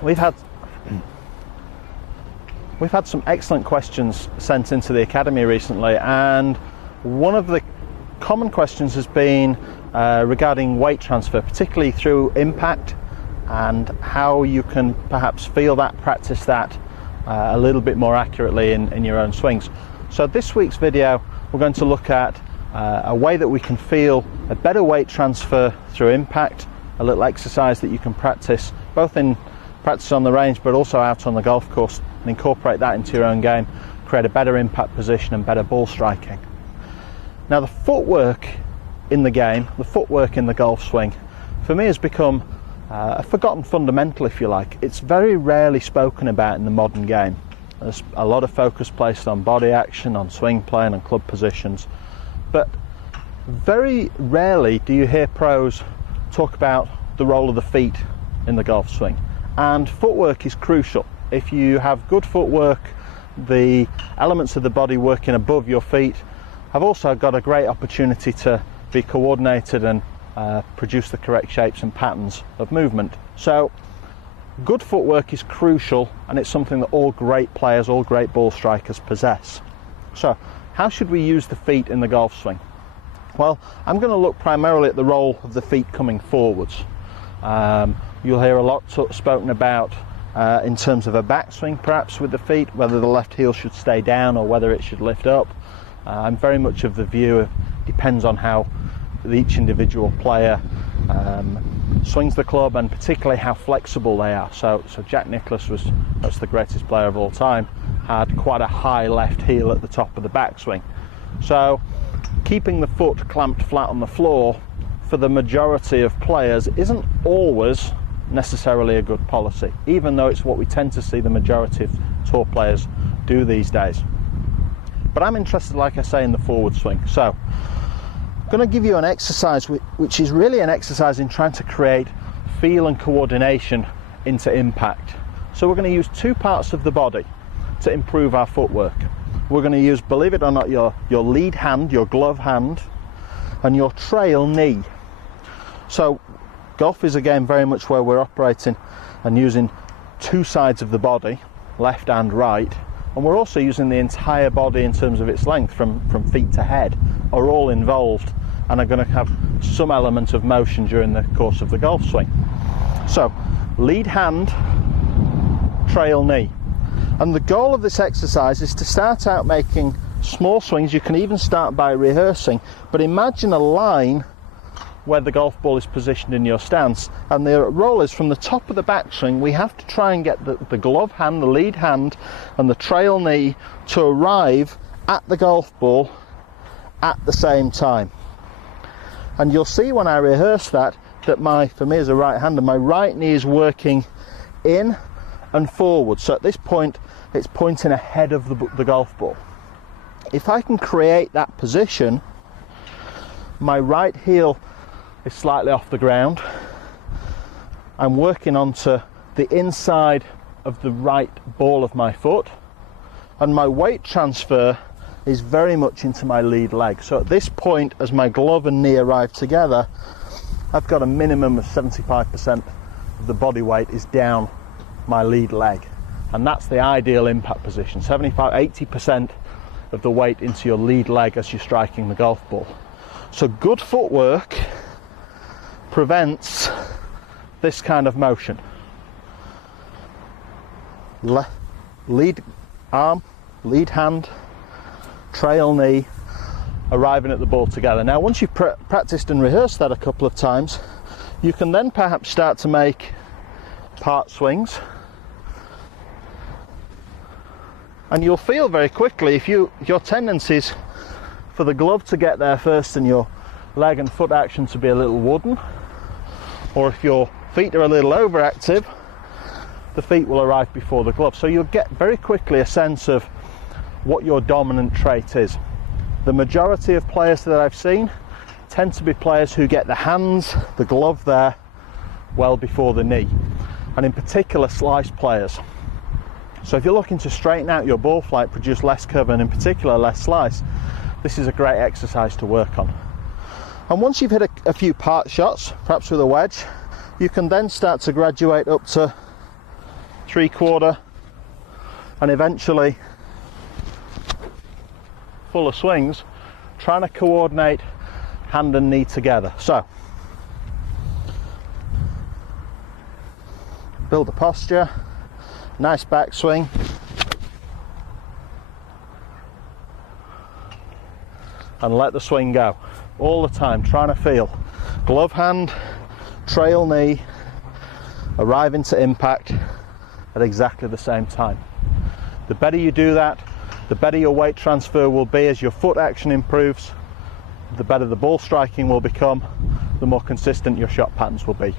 We've had some excellent questions sent into the Academy recently, and one of the common questions has been regarding weight transfer, particularly through impact, and how you can perhaps feel that, practice that a little bit more accurately in your own swings. So this week's video, we're going to look at a way that we can feel a better weight transfer through impact, a little exercise that you can practice both in practice on the range but also out on the golf course, and incorporate that into your own game, create a better impact position and better ball striking. Now, the footwork in the game, the footwork in the golf swing, for me has become a forgotten fundamental, if you like. It's very rarely spoken about in the modern game. There's a lot of focus placed on body action, on swing play and on club positions, but very rarely do you hear pros talk about the role of the feet in the golf swing. And footwork is crucial. If you have good footwork, the elements of the body working above your feet have also got a great opportunity to be coordinated and produce the correct shapes and patterns of movement. So good footwork is crucial, and it's something that all great players, all great ball strikers possess. So how should we use the feet in the golf swing? Well, I'm going to look primarily at the role of the feet coming forwards. You'll hear a lot spoken about in terms of a backswing, perhaps with the feet, whether the left heel should stay down or whether it should lift up. I'm very much of the view it depends on how each individual player swings the club, and particularly how flexible they are. So Jack Nicklaus that's the greatest player of all time, had quite a high left heel at the top of the backswing. So keeping the foot clamped flat on the floor for the majority of players isn't always necessarily a good policy, even though it's what we tend to see the majority of tour players do these days. But I'm interested, like I say, in the forward swing. So I'm going to give you an exercise which is really an exercise in trying to create feel and coordination into impact. So we're going to use two parts of the body to improve our footwork. We're going to use, believe it or not, your lead hand, your glove hand, and your trail knee. So golf is again very much where we're operating and using two sides of the body, left and right, and we're also using the entire body in terms of its length from feet to head, are all involved and are going to have some element of motion during the course of the golf swing. So lead hand, trail knee. And the goal of this exercise is to start out making small swings. You can even start by rehearsing, but imagine a line where the golf ball is positioned in your stance, and the role is from the top of the backswing we have to try and get the glove hand, the lead hand and the trail knee to arrive at the golf ball at the same time. And you'll see when I rehearse that for me as a right hander, my right knee is working in and forward. So at this point it's pointing ahead of the golf ball. If I can create that position, my right heel is slightly off the ground. I'm working onto the inside of the right ball of my foot, and my weight transfer is very much into my lead leg. So at this point, as my glove and knee arrive together, I've got a minimum of 75% of the body weight is down my lead leg, and that's the ideal impact position. 75-80% of the weight into your lead leg as you're striking the golf ball. So good footwork prevents this kind of motion. Lead arm, lead hand, trail knee, arriving at the ball together. Now once you've practiced and rehearsed that a couple of times, you can then perhaps start to make part swings, and you'll feel very quickly if your tendency is for the glove to get there first and your leg and foot action to be a little wooden, or if your feet are a little overactive, the feet will arrive before the glove. So you'll get very quickly a sense of what your dominant trait is. The majority of players that I've seen tend to be players who get the hands, the glove there, well before the knee, and in particular slice players. So if you're looking to straighten out your ball flight, produce less curve and in particular less slice, this is a great exercise to work on. And once you've hit a few part shots, perhaps with a wedge, you can then start to graduate up to 3/4, and eventually fuller swings, trying to coordinate hand and knee together. So build a posture, nice backswing, and let the swing go all the time, trying to feel glove hand, trail knee, arriving to impact at exactly the same time. The better you do that, the better your weight transfer will be. As your foot action improves, the better the ball striking will become, the more consistent your shot patterns will be.